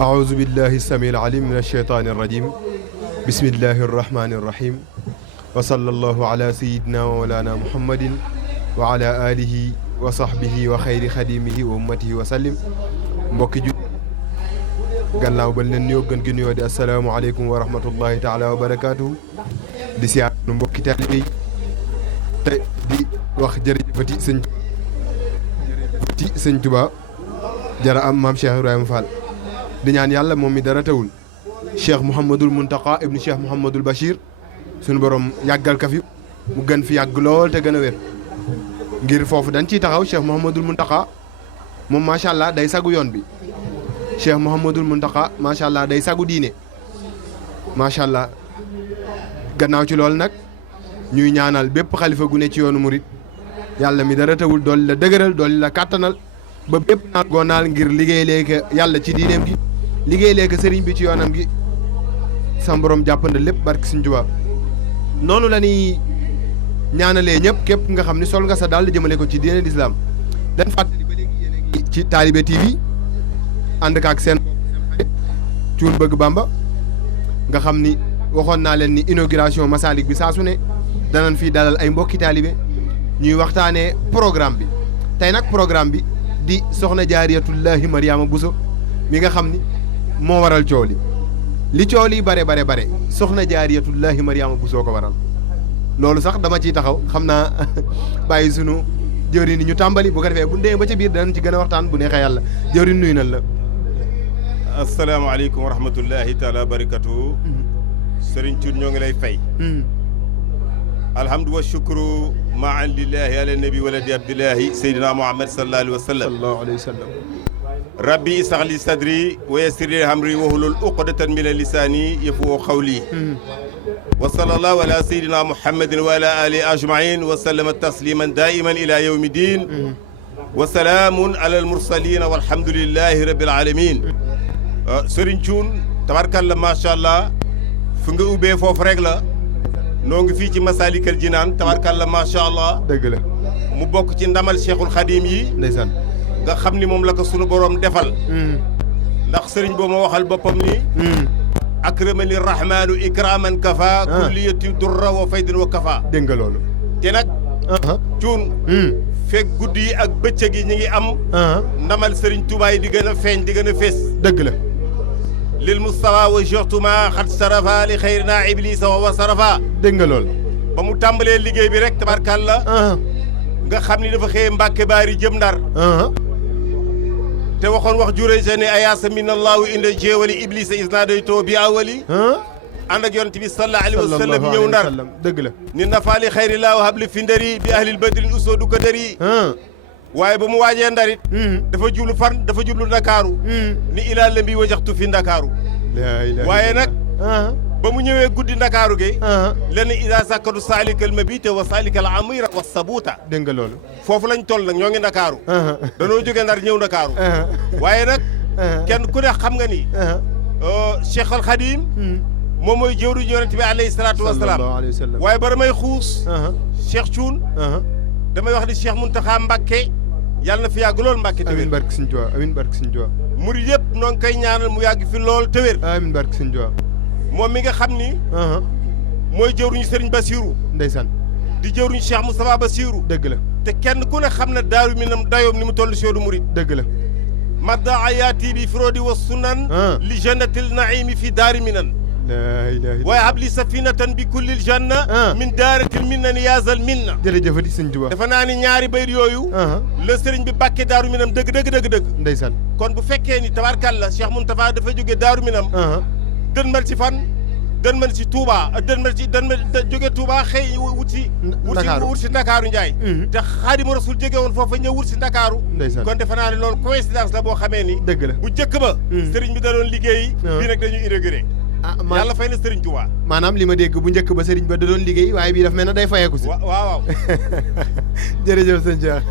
أعوذ بالله السميع العليم من الشيطان الرجيم بسم الله الرحمن الرحيم وصلى الله على سيدنا ومولانا محمد وعلى آله وصحبه وخير خديمه وأمته وسلم mbokki ju gannaaw ba leen nuyoo gën gi nuyoo di asalaamaaleykum wa rahmatullahi taala wa barakaatuhu di siyaar nu mbokki taalibe yi te di wax jërëjëfati sëñ Tuubaa jara am maam Cheikh Ibrahima Fall di ñaan yàlla moom mi dara tawul Cheikh Mouhamadul Muntaqa ibnu Cheikh Mouhamadul Bachir suñu borom yàggal ka fi mu gën fi yàgg lool te gën a wér ngir foofu dañ ciy taxaw Cheikh Mouhamadul Muntaqa moom macha allah day sagu yoon bi Cheikh Mouhamadul Muntaqa macha allah day sagu diine macha allah gannaaw ci loolu nag ñuy ñaanal bépp xalifa gu ne ci yoonu murit yàlla mi dara tawul dooli la dëgëral dooli la kàttanal ba bépp naal goo naal ngir liggéey leeka yàlla ci diineem gi liggéey leeka sëriñ bi ci yoonam gi sam borom jàppandal lépp barke Sëriñ Tuubaa noonu la ñuy ñaanalee ñëpp képp nga xam ni sol nga sa daal jëmale ko ci diine lislaam dañ fàttali ba léegi yéen a ngi ci Talibe TV ànd ak seen Cuun Bëgg Bamba nga xam ni waxoon naa leen ni inauguration Masalik bi saa su ne danañ fii dalal ay mbokki taalibe ñuy waxtaanee programme bi tey nag programme bi di soxna jaariyatullahi Mariama Bousso mi nga xam ni moo waral coow li coow li bare soxna jaariyatullahi Mariama Bousso ko waral loolu sax dama ciy taxaw xam naa bàyyi sunu jëwriñ ni ñu tàmbali bu ko defee bu ndee ba ca biir danañ ci gën a waxtaan bu neexee yàlla jëwriñ nuyu nañ la. asalaamaaleykum wa rahmatullahi taala wa barakatuhu. Serigne Thioune ñoo ngi lay fay. alhamdu wa shukru maan lillahi ala nabi waladi abdillahi sayyidina muhammad sallallahu alayhi wa sallam rabbi isax li sadri wa yassir li amri wahlul uqdatan min lisani yafqahu qawli wa sallallahu ala sayyidina muhammadin wa ala alihi ajmain wa sallama tasliman daiman ila yawmi din wa salaamun ala almursalin walhamdulillahi rabbil alamin. Serigne Thioune tabarkalla macha allah fu nga ubbee foofu rek la noo ngi fii ci Masalikal Jinaan tabarkalla macha allah. dëgg la mu bokk ci ndamal Cheikhul Khadim yi. ndeysaan nga xam ni moom la ko sunu borom defal. ndax sëriñ boo ma waxal boppam ni. akramani rahmaanu ikraman kafa. kulliyati durra wa faydin wa kafa. dégg nga loolu. te nag. Cuun. fekk guddi yi ak bëccëg yi ñu ngi am. ndamal sëriñ Tuubaa yi di gën a feeñ di gën a fees. dëgg la. lil Mustafa wa joxtuma xat sarafa li xayrina iblisa wa sarafa. dégg nga lool ba mu tàmbalee liggéey bi rek tabarkàlla nga xam ni dafa xëye Mbàkke Baari jëm Ndar te waxoon wax juré se ne ayaasa min allahu inda jeewali iblisa isna day too bi awali ànd ak yonent bi sallallahu alayhi wa sallam ñëw Ndar dëgg la ni nafa li xayri laahu habli fi ndari bi ahlil badrin usoodu ko dari waaye ba mu waajee ndarit dafa jublu fan dafa jublu Ndakaaru ni ilaa lambi wajaxtu fi Ndakaaru waaye nag ba mu ñëwee guddi Ndakaaru gi lenn ida sakkatu saalikal mabita wa saalikal amira wa sabuuta dégg nga loolu foofu lañ toll nag ñoo ngi Ndakaaru danoo jógee Ndar ñëw Ndakaaru waaye nag kenn ku ne xam nga ni Cheikh al Khadim moom mooy jëwriñu yonent bi alayhi salaatu wasalaam waaye bara may xuus Cheikh Thioune damay wax ni Cheikh Mountakha Mbacké yàlla na fi yàgg lool Mbacké te wér. amiin barke Sëriñ Tuubaa amiin barke Sëriñ Tuubaa. murid yëpp noo ngi koy ñaanal mu yàgg fi lool te wér. amiin barke Sëriñ Tuubaa. moom mi nga xam ni. mooy jëwruñu Serigne Bassirou. ndeysaan. di jëwruñu Cheikh Moustapha Bassirou. dëgg la te kenn ku ne xam na Daaru Minam dayoom ni mu toll si yoonu murid. dëgg la. madda ayaati bi firodi wa sunan. li jannatil naimi fi Daaru Minam. waaye habli safinatan bi kullil janna min daaratil minna ni yaasal minna. jërëjëfati sëñ Tuubaa. dafa naa ni ñaari bayit yooyu. la sëriñ bi bàkkee Daaru Minam dëgg. ndeysaan. kon bu fekkee ni tabaarkàlla Cheikh Mountakha dafa jógee Daaru Minam. dënmal ci fan. dënmal ci Touba jóge Touba xëy wut si. wut si Ndakaaru Njaay. te Xaadimu Rasuul jóge woon foofa ñëw wut si Ndakaaru. ndeysaan kon defe naa ne loolu coïncidence la boo xamee ni. dëgg la bu njëkk ba. sëriñ bi da doon liggéey. bii nag dañuy inauguré. yàlla fay na Serigne Touba. maanaam li ma dégg bu njëkk ba Serigne ba da doon liggéey waaye bii daf mel na day fayeeku si. waaw. jërëjëf sëñ Cheikh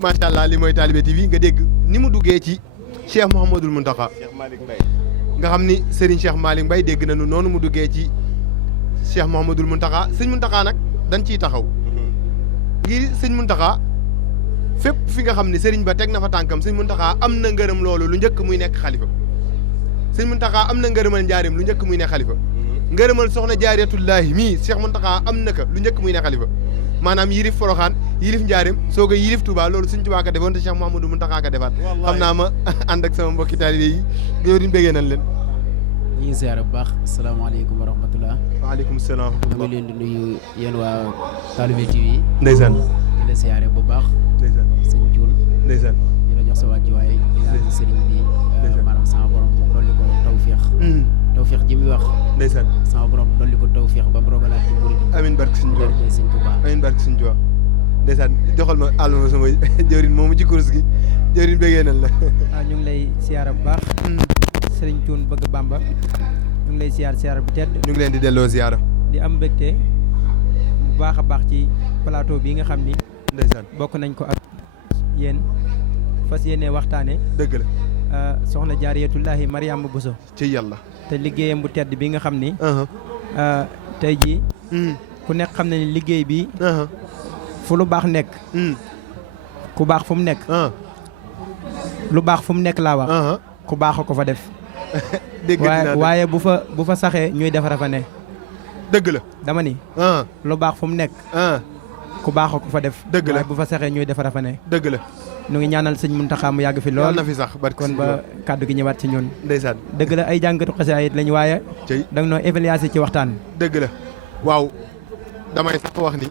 macha allah li mooy Talibe TV nga dégg ni mu duggee ci Cheikh Mouhamadul Mountakha. Cheikh Malick Mbaye. nga xam ni Serigne Cheikh Malick Mbaye dégg nañu noonu mu duggee ci Cheikh Mouhamadoul Mountakha sëñ Mountakha nag dañ ciy taxaw ngir sëñ Mountakha fépp fi nga xam ni Serigne ba teg na fa tànkam sëñ Mountakha am na ngërëm loolu lu njëkk muy nekk xalifa sëñ Mountakha am na ngërëmal njaareem lu njëkk muy nekk xalifa ngërëmal soxna jaariyatullaahi mii Cheikh Mountakha am na ko lu njëkk muy nekk xalifa maanaam yilif Porokhane yilif njaareem soog a yilif Touba loolu sëñ Touba ka defoon te Cheikh Mouhamadoul Mountakha ka defaat xam naa ma ànd ak sama mbokki taalibe yi yow diñ bëggee nañ leen ñu ngi ziar bu baax asalaamaaleykum wa rahmatulah. waaleykum salaam. ñu ngi leen di nuyu yéen waa Talibé TV. ndeysaan. di la ziare bu baax. ndeysaan sëñ Thioune. ndeysaan. di la jox sa wàccuwaay. di ñaan sëriñ bi. maanaam sama borom dolli ko tawféex. tawféex ji muy wax. ndeysaan. sama borom dolli ko tawféex ba mu rogalaat ci murid. amiin barke sëñ Tuubaa barke sëñ Tuubaa. amiin barke sëñ Tuubaa. ndeysaan joxal ma àll ma sama jëwriñ moomu ci kurus gi jëwriñ bëggee nañ la. ñu ngi lay siyaara bu baax. sëriñ Thioune bëgg Bamba. ñu ngi lay siyaara bu tedd. ñu ngi leen di delloo ziyaara. di am mbégte bu baax a baax ci plateau bi nga xam ni. ndeysaan bokk nañ ko ak yéen fas yéene waxtaane dëgg la. soxna jaariyatullaahi Mariama Bousso. ci yàlla. te liggéeyam bu tedd bi nga xam ni. tey jii. ku nekk xam na ni liggéey bi. fu lu baax nekk. ku baax fu mu nekk. lu baax fu mu nekk laa wax. ku baax ko fa def. dégg waaye bu fa saxee ñuy defara fa ne. dëgg la dama ni. lu baax fu mu nekk. ku baax ko fa def. dëgg la waaye bu fa saxee ñuy defara fa ne. dëgg la. ñu ngi ñaanal sëñ Mountakha mu yàgg fi lool. na fi sax barke kon ba kàddu gi ñëwaat ci ñun. ndeysaan dëgg la ay jàngatu xasaayit lañ waaye. cey da nga noo évaluer ci waxtaan. dëgg la waaw damay sax wax ni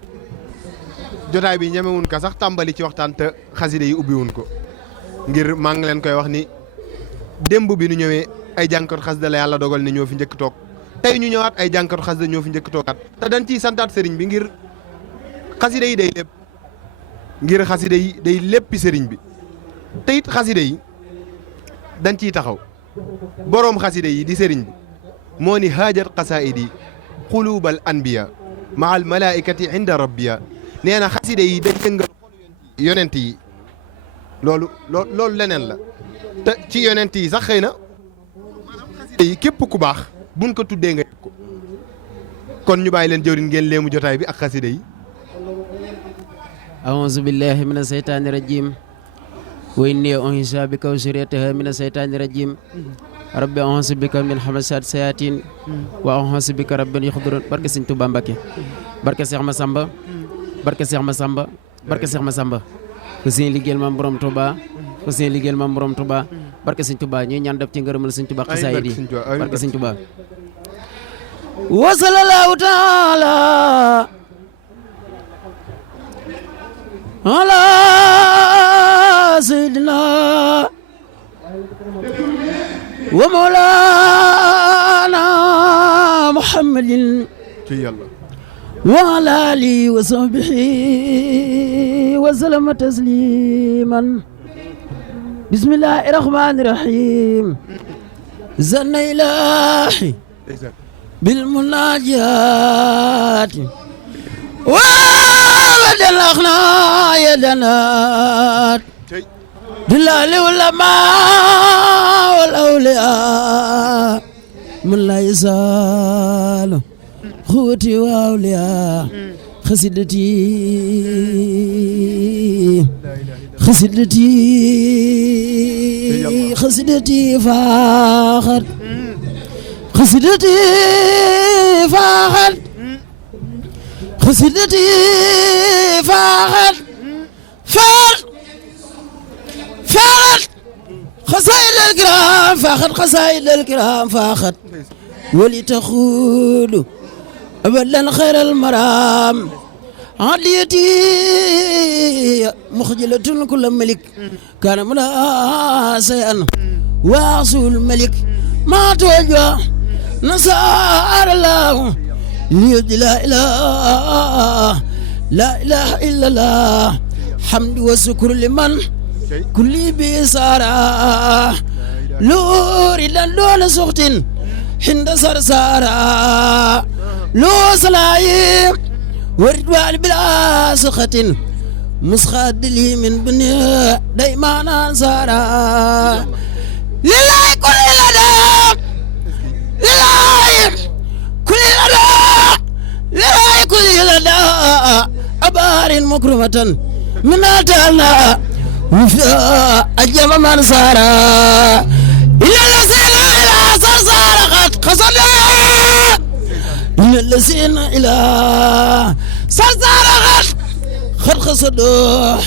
jotaay bi ñemewuñ ko sax tàmbali ci waxtaan te xaside yi ubbiwuñ ko ngir maa ngi leen koy wax ni démb bi nu ñëwee ay jàngkatu xasida la yàlla dogal ni ñoo fi njëkk toog tey ñu ñëwaat ay jàngkatu xasida ñoo fi njëkk toogaat te dañ ciy santaat sëriñ bi ngir xaside yi day lépp ngir xaside yi day léppi sëriñ bi te it xaside yi dañ ciy taxaw boroom xaside yi di sëriñ bi moo ni haajat qasaa'idi quluubal anbiya maa al malaa'ikati inda rabbiya nee na xaside yi dañ yëngal yonent yi loolu leneen la te ci yonent yi sax xëy na xaside yi képp ku baax buñ ko tuddee nga yëg ko kon ñu bàyyi leen jëwriñ ngeen léemu jotaay bi ak xaside yi a'uuzu billahi mina seytaani rajim wa inni u'iizuha bika wa zurriyyataha mina seytaani rajim rabbi a'uuzu bika min hamazaati sayaatiin wa a'uuzu bika rabbi an yahduruun barke Sëñ Tuubaa Mbàkke barke Seex Masamba barke Seex Masamba barke Seex Masamba ku seen liggéeyal maam borom Tuubaa ku seen liggéeyal maam borom Tuubaa barke Sëñ Tuubaa ñuy ñaan def ci ngërëmal Sëñ Tuubaa xasaayid yi barke Sëñ Tuubaa wa sallallahu taala ala sayyidina wa mawlana muhammadin ci yàlla wa ala alihi wa sahbihi wa sallama tasliman bismillahi rahmani rahim zanna ilahi bil munajati wa badal akhna ya danat dilali ulama wal awliya man la yazalu خوتي وأولياء خسدتي فاخر خسدتي فاخر خسدتي فاخر فاخر خسائل الكرام فاخر خسائل الكرام فاخر ولتخوض أبدا خير المرام عديتي مخجلة كل ملك كان مناسيا واصل الملك ما توجه نصار الله ليد لا إله إلا الله حمد وشكر لمن كل بيسارة لوري دون سخط حند سرسارة لو سلايم وردوان بلا سخة مسخد لي من بني دايما انصارا لله كل لدى دار مكرمة من أتانا أجب من سارا إلى الذين إلى صرصار قد قصدا إن الذين إلى صرصار قد قصدوا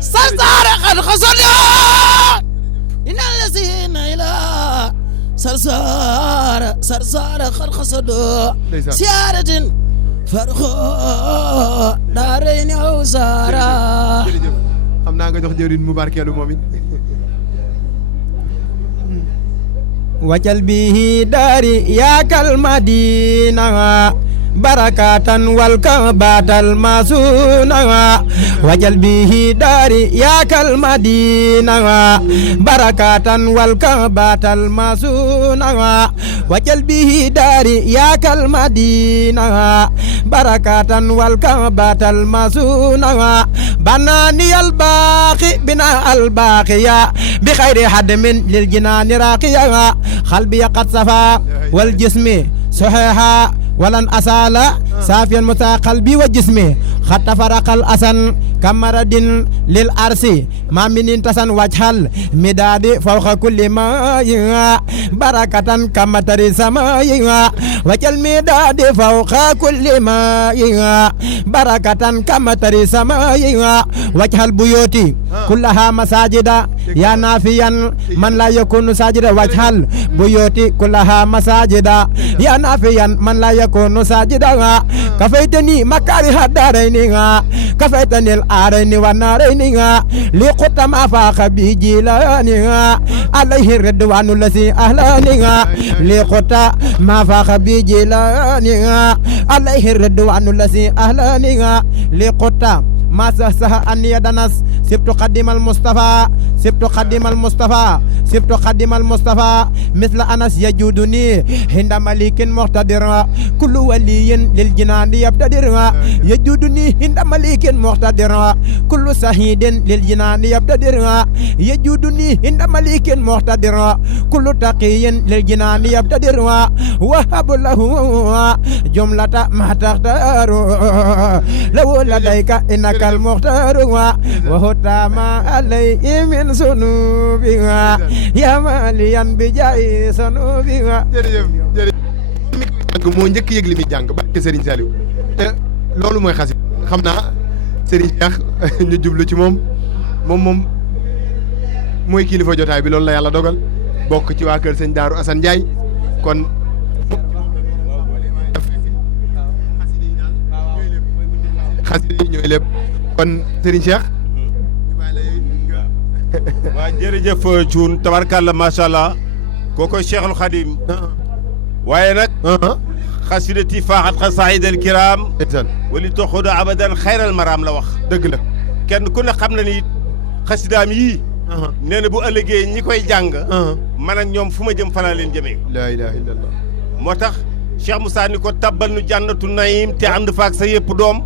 صرصار قد قصدوا إن الذين إلى صرصار قد قصدوا سيارة فرخو دارين أو سارا xam naa nga jox jëwriñ mu barkeelu moom it wajal bihi dari ya kal madina barakatan wal kabatal masuna wajal bihi dari ya kal madina barakatan wal kabatal masuna wajal bihi dari ya kal madina barakatan wal kabatal masuna banani al baqi bina al baqiya bi khairi hadmin lil jinan raqiya qalbi qad safa wal jismi sahiha ولن أسال سافيا متى قلبي وجسمي خط فرق الأسن كمرد للأرس ما من انتسن وجهل مداد فوق كل ما بركة كما تري سما وجل مداد فوق كل ما بركة كما تري سما وجه البيوت كلها مساجد يا نافيا من لا يكون ساجدا وجه البيوت كلها مساجد يا نافيا من لا يكون ساجدا كفيتني مكاره الدارين كفيتني الآرين والنارين لقط ما فاق بجيلاني عليه الردوان الذي أهلاني لقط ما فاق بجيلاني عليه الردوان الذي أهلاني لقط ما سهسه أن يدنس سبت قدم المصطفى سبت قدم المصطفى سبت قدم المصطفى مثل أنس يجودني عند ملك مقتدر كل ولي للجنان يبتدر يجودني عند ملك مقتدر كل سهيد للجنان يبتدر يجودني عند ملك مقتدر كل تقي للجنان يبتدر وهب له جملة ما تختار لو لديك إنك المختار وهتما عليه من سنوبها يا ماليا بجاي سنوبها jërëjëf moo njëkk yëg li muy jàng barke Serigne Saliou te loolu mooy xasit xam naa Serigne Cheikh ñu jublu ci moom mooy kilifa jotaay bi loolu la yàlla dogal bokk ci waa kër sëñ Daaru Assane Ndiaye kon xasit yi ñooy lépp kon Serigne Cheikh waa jërëjëf Thioune tabarkàlla macha allah kookoy Cheikhul Khadim waaye nag xasidati faaxat xasaayid al kiram wali toxuda abadan xayral maraam la wax dëgg la kenn ku ne xam na ni xasidaam yii nee na bu ëllëgee ñi koy jàng man ak ñoom fu ma jëm fanaa leen jëmee laa ilaha illallah moo tax Cheikh Moussa ni ko tabbal nu jànnatu naim te ànd faak sa yëpp doom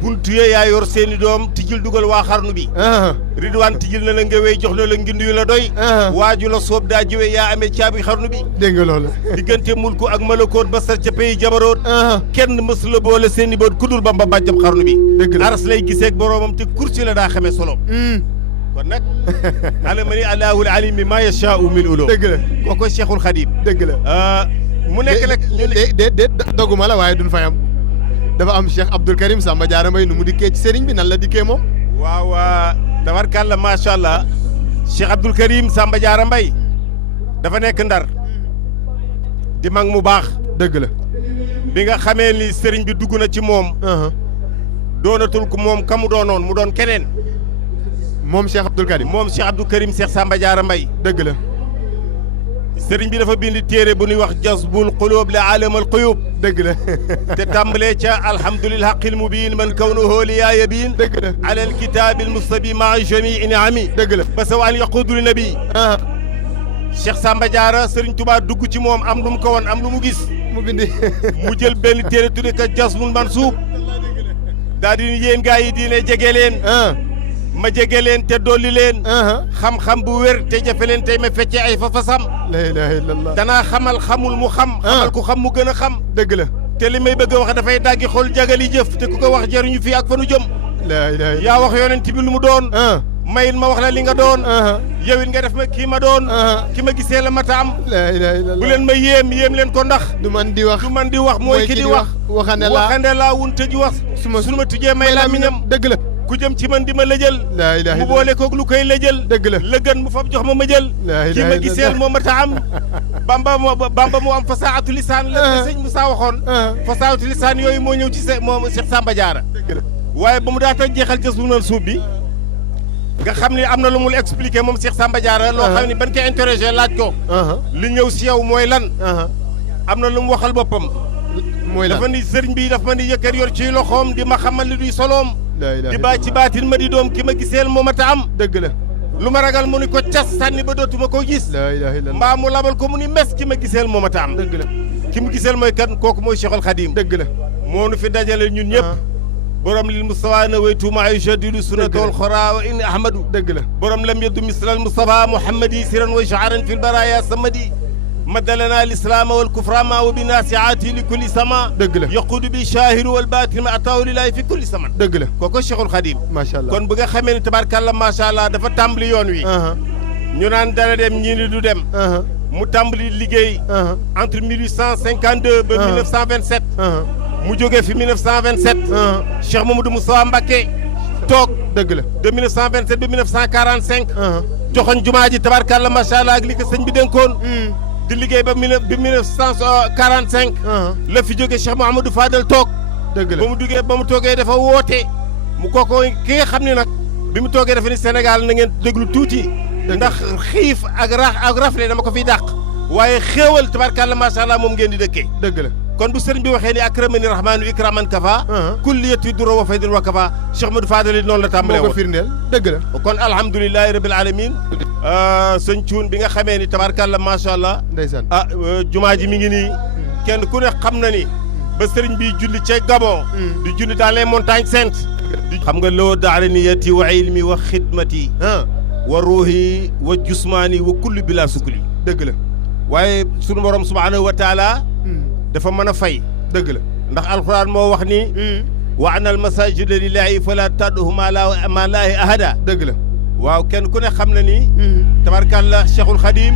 buntu yee yaa yor seeni doom tijjil dugal waa xarnu bi ridwaan tijjil na la nga wéy jox na la ngindu yu la doy waaju la soob daa jiwe yaa amee caabi xarnu bi dégg nga loolu diggante mulku ak malakoot ba sar ca pays jabaroot kenn mës la boole seeni boot kudul ba mba bàjjab xarnu bi aras lay giseeg boroomam te kursi la daa xamee solo kon nag alamani allahul alim bi ma yashaa'u min ulum dëgg la kookoy Cheikhul Khadim dëgg la mu nekk nag déet doguma la waaye duñ fayam dafa am Cheikh Abdoul Karim Samba Diarra Mbaye nu mu dikkee ci sëriñ bi nan la dikkee moom waaw tabarkàlla macha allah Cheikh Abdoul Karim Samba Diarra Mbaye dafa nekk Ndar di mag mu baax dëgg la bi nga xamee ni sëriñ bi dugg na ci moom doonatul ko moom ka mu doonoon mu doon keneen moom Cheikh Abdoul Karim moom Cheikh Abdoul Karim Cheikh Samba Diarra Mbaye dëgg la sëriñ bi dafa bind téere bu ñuy wax jazbul qulub li aalamal quyub dëgg la te tàmbalee ca alhamdulillah haqqil mubin man kawnuhu li yaa yabin dëgg la ala alkitabil mustabi maa jamii niami dëgg la ba sa waan yaquudu li nabi Cheikh Samba Diarra sëriñ Touba dugg ci moom am lu mu ko woon am lu mu gis mu bindi mu jël benn téere tudde ka jazbul mansuub daa di yéen gaa yi diine jege leen ma jege leen te dolli leen xam-xam bu wér te jafe leen tey ma fecce ay fa-fasam la ilaha illallah danaa xamal xamul mu xam xamal ku xam mu gën a xam dëgg la te li may bëgg a wax dafay daggi xool jagali jëf te ku ko wax jariñu fii ak fa nu jëm yaa wax yonent bi lu mu doon mayit ma wax la li nga doon yow it nga def ma kii ma doon ki ma gisee la mata am bu leen ma yéem leen ko ndax du man di wax mooy ki di wax waxande laa wun tëji wax su ma tujjee may laa miñam dëgg la ku jëm ci man di ma lëjël mu boole koog lu koy lëjël dëgg la la gën mu fab jox ma jël ki ma giseel moo mata am bamba moo am fasaatu lisaan la sëñ Moussa waxoon fasaatu lisaan yooyu moo ñëw ci moom Cheikh Samba Diarra waaye ba mu daata jeexal ca suunal suuf bi nga xam ne am na lu mu la expliqué moom Cheikh Samba Diarra loo xam ne ban koy interroger laaj ko li ñëw si yow mooy lan am na lu mu waxal boppam mooy lan dafa ni sëriñ bi dafa ma ni yëkkër yor ci loxoom di ma xamal li duy soloom di baa ci baatin ma di doom ki ma giseel moo ma ta am dëgg la lu ma ragal mu ni ko cas sànni ba dootuma koo gis mbaa mu labal ko mu ni mes ki ma giseel moo ma ta am dëgg la ki mu giseel mooy kan kooku mooy Cheikhul Khadim dëgg la moo nu fi dajale ñun ñëpp borom lil Mustafa na waytuuma ay jadidu sunnatol xora wa inni ahmadu dëgg la borom lam yeddu mislal Mustafa Muhammadi siran wa shaaran fil baraya samadi مدلنا الإسلام والكفر ما وبناسعاتي لكل سما دقلة يقود بالشاهر والباطن ما أتاه لله في كل سما دقلة كوكو الشيخ الخديم ما شاء الله كون بغا خامن تبارك الله ما شاء الله دا فا تامبلي يون وي ñu naan dana dem ñi ni du dem mu tàmbali liggéey entre 1852 ba 1927 mu jógee fi 1927 Cheikh Mamadou Moustapha Mbacké toog dëgg la de 1927 ba 1945 joxoñ jumaa ji tabarkàlla macha allah ak li ko sëñ bi dénkoon di liggéey ba 1945 la fi jóge Cheikh Mouhamadou Fadel toog dëgg la ba mu toogee dafa woote mu kooko ki nga xam ne nag bi mu toogee dafa ni Sénégal na ngeen déglu tuuti ndax xiif ak rafle dama ko fiy dàq waaye xéewal tabarkàlla macha allah moom ngeen di dëkkee dëgg la kon bu sëriñ bi waxee ni akramani rahmaanu ikraman kafa kulliyati dura wa faydin wa kafa Cheikh Modou Fadel noonu la tàmbalee woon moo ko firndeel dëgg la kon alhamdulilahi rabbil alamin sëñ Cuun bi nga xamee ni tabarkàlla macha allah ndeysaan jumaa ji mi ngi nii kenn ku ne xam na ni ba sëriñ bi julli ca Gabon di julli dans les montagnes saintes xam nga loo daaraniyati wa ilmi wa xidmati wa ruuhi wa jusmaani wa kulli bila sukli dëgg la waaye sunu borom subhanahu wa taala dafa mën a fay dëgg la ndax alxuraan moo wax ni wa ana al masajida lillahi fala tad'u ma laahi ahada dëgg la waaw kenn ku ne xam na ni tabarkàlla Cheikhul Khadim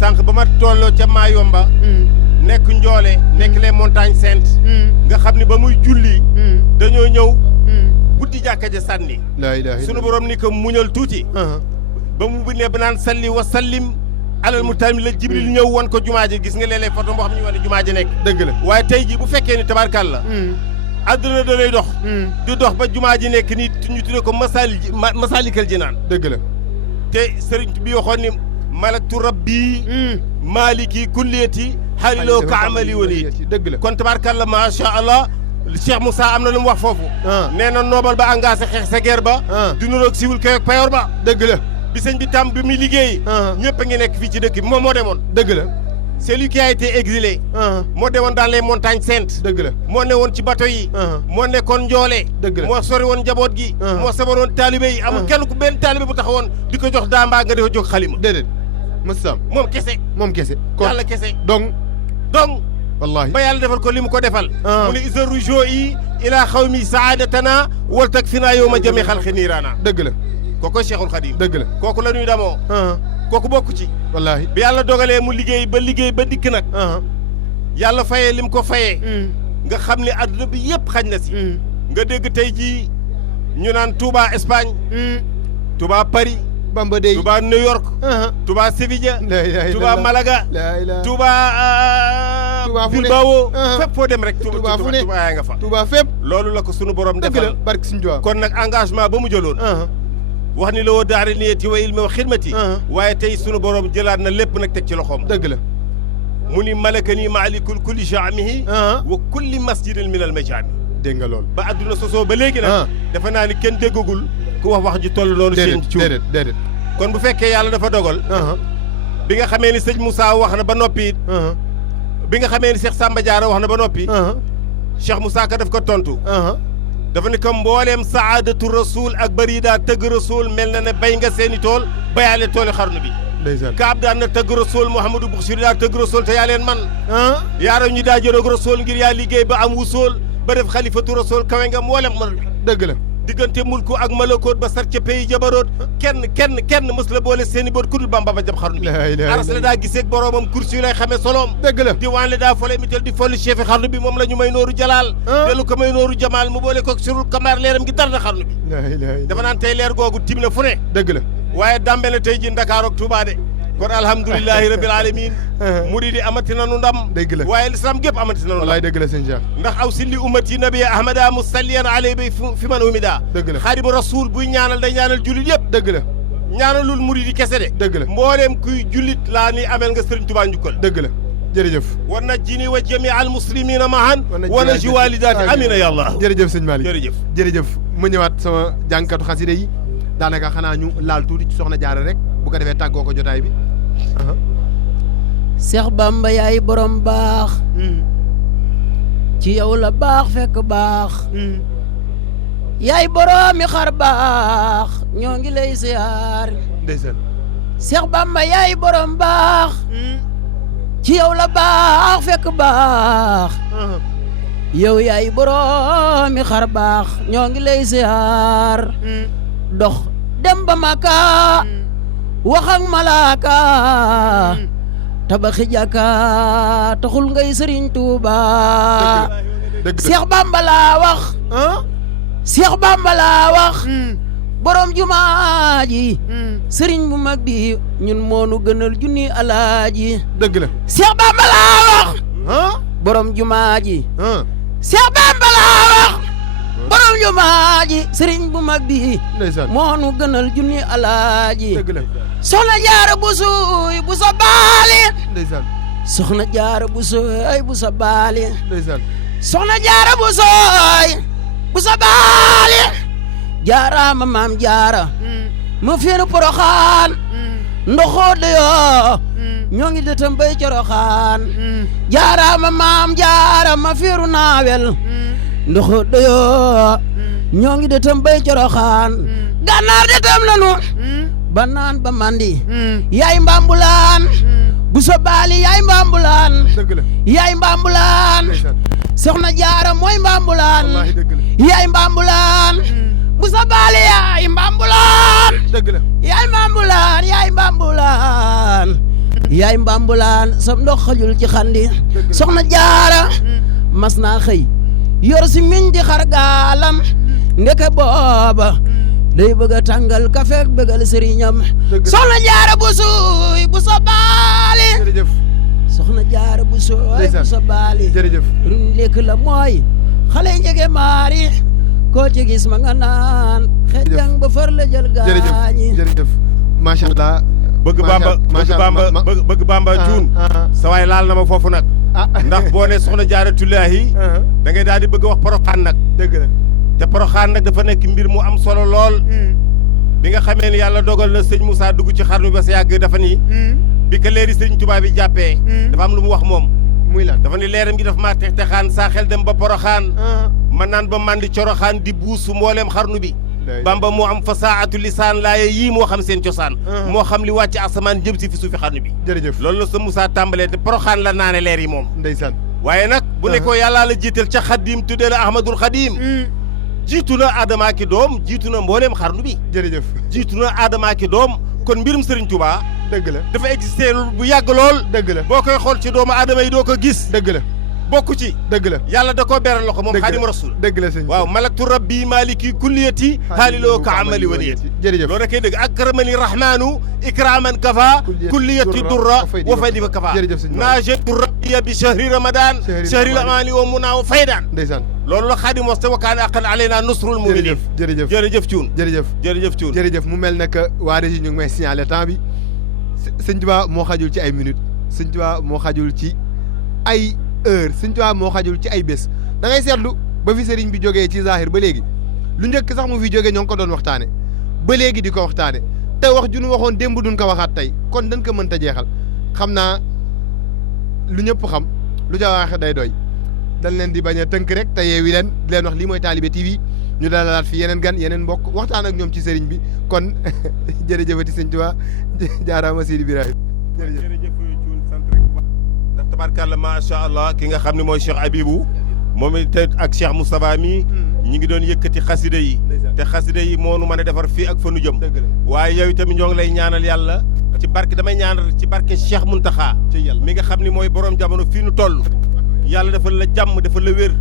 sànq ba ma tolloo ca Mayomba nekk Njoole nekk les montagnes saintes nga xam ni ba muy julli dañoo ñëw guddi jàkka ja sànni sunu borom ni ko muñal tuuti ba mu ne ba naan salli wa sallim alal mu tamit la Jibril ñëw wan ko jumaa ji gis nga léeg-léeg photo boo xam ne ñu wane jumaa ji nekk dëgg la waaye tey ji bu fekkee ni tabarkàlla àdduna da lay dox di dox ba jumaa ji nekk ni ñu tuddee ko masalikal jinaan dëgg la te sëriñ bi waxoon ni malaktu rabbi maliki kulliyati xaaliloo ka amali waliyati dëgg la kon tabarkàlla macha allah Cheikh Moussa am na lu mu wax foofu nee na noobal ba engagé xeex sa guerre ba di nuroog siwul kayoog payoor ba dëgg la bi sëñ bi tam bi muy liggéey ñëpp a ngi nekk fii ci dëkk bi moom moo demoon dëgg la c'est lui qui a été exilé moo demoon dans les montagnes saintes dëgg la moo ne woon ci bateau yi moo nekkoon njoole dëgg la moo sori woon njaboot gi moo sabar woon taalibe yi amul kenn ku benn taalibe bu taxawoon di ko jox daambaa nga dafa jóg xalima déedéet mësam moom kese yàlla kese donc wallahi ba yàlla defal ko li mu ko defal mu ne isa rujo yi ilaa xawmi saadatana wal tak fi naa yow ma jëmee xalqi niiraana dëgg la kooku Cheikhul Khadim dëgg la kooku la ñuy damoo kooku bokku ci wallahi bi yàlla dogalee mu liggéey ba dikk nag yàlla fayee li mu ko fayee nga xam ne adduna bi yëpp xañ na si nga dégg tey jii ñu naan Touba Espagne Touba Paris Bamba dey Touba New York Touba Sevilla Touba Malaga Touba Bilbao fépp foo dem rek Touba yaa nga fa Touba fépp loolu la ko sunu borom defal barke Sëñ Tuubaa kon nag engagement ba mu jëloon wax ni la woo daari niyati wa ilmi wa xidmati waaye tey sunu borom jëlaat na lépp nag teg ci loxoom dëgg la mu ni malakani maalikul kulli jaamihi wa kulli masjidin min al majaami dégg nga loolu ba adduna sosoo ba léegi nag dafa naa ni kenn déggagul ku wax ju toll loolu seen ci déedéet kon bu fekkee yàlla dafa dogal bi nga xamee ni sëñ Moussa wax na ba noppi bi nga xamee ni Cheikh Samba Diarra wax na ba noppi Cheikh Moussa ka daf ko tontu dafa ne ko mbooleem saadatu rasul ak bëri daa tëgg rasul mel na ne bay nga seeni tool bayaale tooli xarnu bi kaab daan na tëgg rasul Mouhamadou Bouchir daa tëgg rasul te yaa leen man yaaraw ñi daa jëloog rasul ngir yaa liggéey ba am wusool ba def xalifatu rasul kawe nga mboolem man dëgg la diggante mulku ak malakoot ba sar ca pays jabaroot kenn mës la boole seeni boot ku dul Bamba ba jab xarnu bi aras la daa giseeg boroomam kursi yu lay xamee soloom dëgg la diwaan la daa fole mitel di folli chefi xarnu bi moom la ñu may nooru jalaal dellu ko may nooru jamaal mu boole ko surul kamaar leeram gi dar na xarnu bi dafa naan tey leer googu tim na fu ne dëgg la waaye dambe na tey ji Ndakaaru ak Tuubaa de kon alhamdulilahi rabbil alamin muridi amati nanu ndam dëgg la waaye l'islam gépp amati nanu ndam wallaay dëgg la sëñ Cheikh ndax aw silli ummati nabi ahmada musalliyan alay bay fi man umida dëgg la xaadimu rasul buy ñaanal day ñaanal jullit yëpp dëgg la ñaanalul muridi kese de dëgg la mbooleem kuy jullit laa ni amel nga Sëriñ Tuubaa njukkal dëgg la jërëjëf wa najjini wa jami al muslimina mahan wa naji walidaati amina ya allah jërëjëf sëñ Malick jërëjëf mu ñëwaat sama jànkatu xasida yi daanaka xanaa ñu laal tuuti ci soxna Jaara rek bu ko defee tàggoo ko jotaay bi Seex Bamba yaay borom baax ci yow la baax fekk baax yaay boroomi xar baax ñoo ngi lay siyaar ndeysaan Seex Bamba yaay borom baax ci yow la baax fekk baax yow yaay boroomi xar baax ñoo ngi lay siyaar dox dem ba Makka wax ak malaaka tabaxi jàkka taxul ngay Sëriñ Tuuba Seex Bamba laa wax Seex Bamba laa wax borom jumaa ji sëriñ bu mag bi ñun moonu gënal junni alaaji dëgg la Seex Bamba laa wax borom jumaa ji Seex Bamba laa wax borom jumaa ji sëriñ bu mag bi ndeysaan moonu gënal junni alaaji dëgg la soxna Jaara bu suuy bu sa baali ndeysaan soxna Jaara bu sooy bu sa baali ndeysaan soxna Jaara bu sooy bu sa baali jaaraama maam jaara ma feenu poroxaan ndoxoo de yoo ñoo ngi detam bay coroxaan jaaraama maam jaara ma feeru naawel ndoxoo de yoo ñoo ngi detam bay coroxaan gànnaar detam lanu ba naan ba mandi yaay mbambulaan bu sa baali yaay mbambulaan dëgg la yaay mbambulaan soxna jaara mooy mbambulaan wallaahi dëgg la yaay mbambulaan bu sa baali yaay mbambulaan dëgg la yaay mbambulaan yaay mbambulaan yaay mbambulaan sam ndox xajul ci xandi soxna jaara mas naa xëy yor si miñ di xar gaalam ndeke booba day bëgg a tàngal kafe ak bëggal sëriñam soxna jaara bu suuy bu sa baali jërëjëf soxna jaara bu suuy bu sa baali jërëjëf ruñ lekk la mooy xale njege maari koo ci gis ma nga naan xejjang ba far la jël gaañi jërëjëf macha allah bëgg bamba cuun sa waay laal na ma foofu nag ndax boo ne soxna jaaratullaahi da ngay daal di bëgg wax poroxaan nag dëgg la te poroxaan nag dafa nekk mbir mu am solo lool bi nga xamee ne yàlla dogal na sëñ Moussa dugg ci xarnu ba sa yàgg dafa ni bi ka leeri sëñ Tuubaa bi jàppee dafa am lu mu wax moom muy lan dafa ni leeram gi dafa maa tex texaan saa xel dem ba poroxaan man naan ba mandi coroxaan di buusu mbooleem xarnu bi bamba moo am fasaatu lisaan laaye yii moo xam seen cosaan moo xam li wàcc asamaan jëm si fi suufi xarnu bi jërëjëf loolu la sa Moussa tàmbalee te poroxaan la naane leer yi moom ndeysaan waaye nag bu ne ko yàllaa la jiital ca xadim tuddee la ahmadul xadim jiitu na Adama ki doom jiitu na mbooleem xarnu bi jërëjëf jiitu na Adama ki doom kon mbirum Serigne Touba dëgg la dafa existé bu yàgg lool dëgg la boo koy xool ci doomu aadama yi doo ko gis dëgg la bokku ci dëgg la yàlla da koo beral loxo moom xaadimu rasul dëgg la sëñ waaw malaktu rabbi maliki kulliyati xaaliloo ka amali waliyati jërëjëf loolu da koy dëgg akramani rahmanu ikraman kafa kulliyati durra wa faydi fa kafa naajatu rabbiya bi shahri ramadan shahri lamani wa munaaw faydaan ndeysaan loolu la xaadim wax te wa kaana aqan alayna nusrul muminin jërëjëf jërëjëf Cuun jërëjëf Cuun jërëjëf mu mel ne que waa régie ñu ngi may signaler temps bi sëñ Tuubaa moo xajul ci ay minutes sëñ Tuubaa moo xajul ci ay heure sëñ Tuubaa moo xajul ci ay bés da ngay seetlu ba fi sëriñ bi jógee ci zahir ba léegi lu njëkk sax mu fi jógee ñoo ngi ko doon waxtaane ba léegi di ko waxtaane te wax ju nu waxoon démb duñ ko waxaat tey kon dañ ko mënta jeexal xam naa lu ñëpp xam lu ca waxe day doy dañ leen di bañ a tënk rek te yeewi leen di leen wax lii mooy Talibé TV ñu dalalaat fi yeneen gan yeneen mbokk waxtaan ak ñoom ci sëriñ bi kon jërëjëfati sëñ Tuubaa jaaraama Sidi Birahim jërëjëf Cuun sant rek ndax tabarkàlla macha allah ki nga xam ne mooy Cheikh Abibou moom it ak Cheikh Moustapha mi ñi ngi doon yëkkati xasida yi te xasida yi moo nu mën a defar fii ak fa nu jëm waaye yow tamit ñoo ngi lay ñaanal yàlla ci barke damay ñaanal ci barke Cheikh Mountakha mi nga xam ni mooy borom jamono fii nu toll yàlla defal la jàmm defal la wér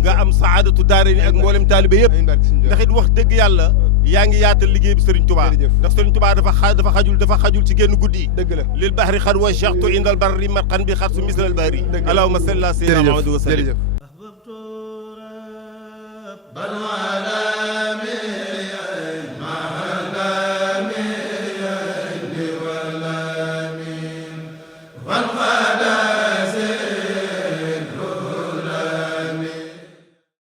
nga am saadatu daare ni ak mboolem taalibe yëpp ndax it wax dëgg yàlla yaa ngi yaatal liggéey bi Serigne Touba ndax Serigne Touba dafa xajul ci génn guddi lil bahri xad wa jaxtu indal barri matxan bi xat su mislal bahri allahumma salli ala sayyidina Muhammad wa sallim